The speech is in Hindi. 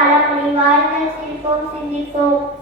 सारा परिवार मैं सिर्फ़ और सिर्फ़